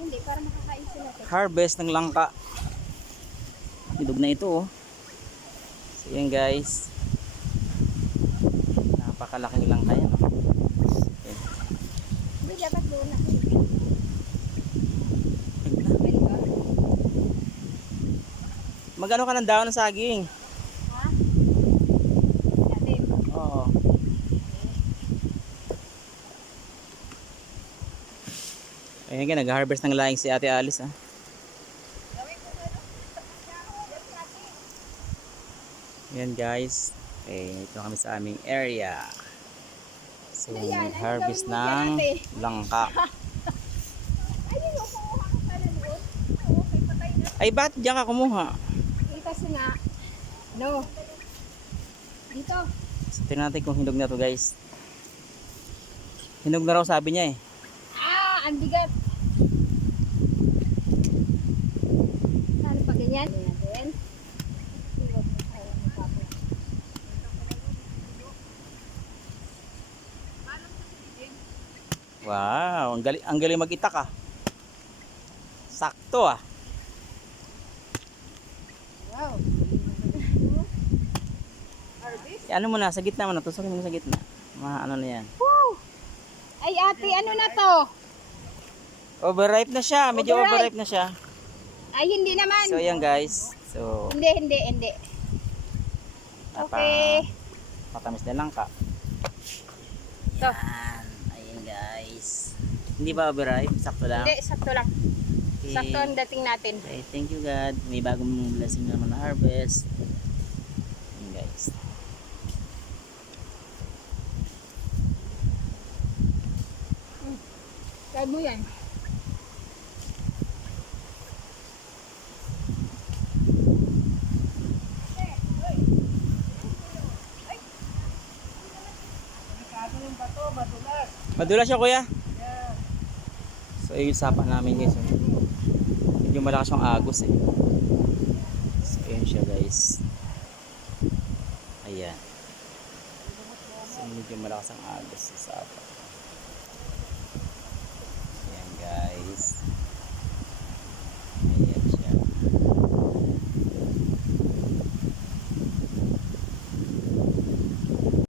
Hindi, para makakain sila. Harvest ng langka. Bilog na ito oh. So yan guys. Napakalaking langka yan. Ayan. Hindi, dapat doon na. Ayun na. Magano ka ng daon ng saging? Ha? Dati. Oo. Ayan nga, nag-harvest ng laing si Ate Alice ah. Ayan guys. Okay, ito kami sa aming area. So, nag-harvest ng langka. Ayun, kumuha ka pala doon. Oo, may patay na. Ay, ba't diyan ka kumuha? Kasi nga, no. Dito. So, tingnan natin kung hinog na to guys. Hinog na raw sabi niya eh. Ang bigat. Ano pa ganyan? Natin. Wow, ang galing mag-itak ah. Sakto ah. Wow. Ano mo na, sa gitna mo na, tusokin mo sa gitna. Ano na yan. Woo! Ay ate, ano na to? Overripe na siya, medyo overripe na siya. Ay hindi naman. So ayan guys. So, Hindi. Okay. Matamis na langka. To. Yan. Ayun guys. Hindi ba overripe? Sakto lang? Hindi, sakto lang. Okay. Sakto ang dating natin. Okay, thank you God. May bagong blessing na naman na harvest. Ayun guys. Try mo yan. Madulas siya kuya. So ayun yung sapa namin guys. Medyo malakas yung agos eh. So ayun siya guys. Ayan. So medyo malakas ang agos sa sapa.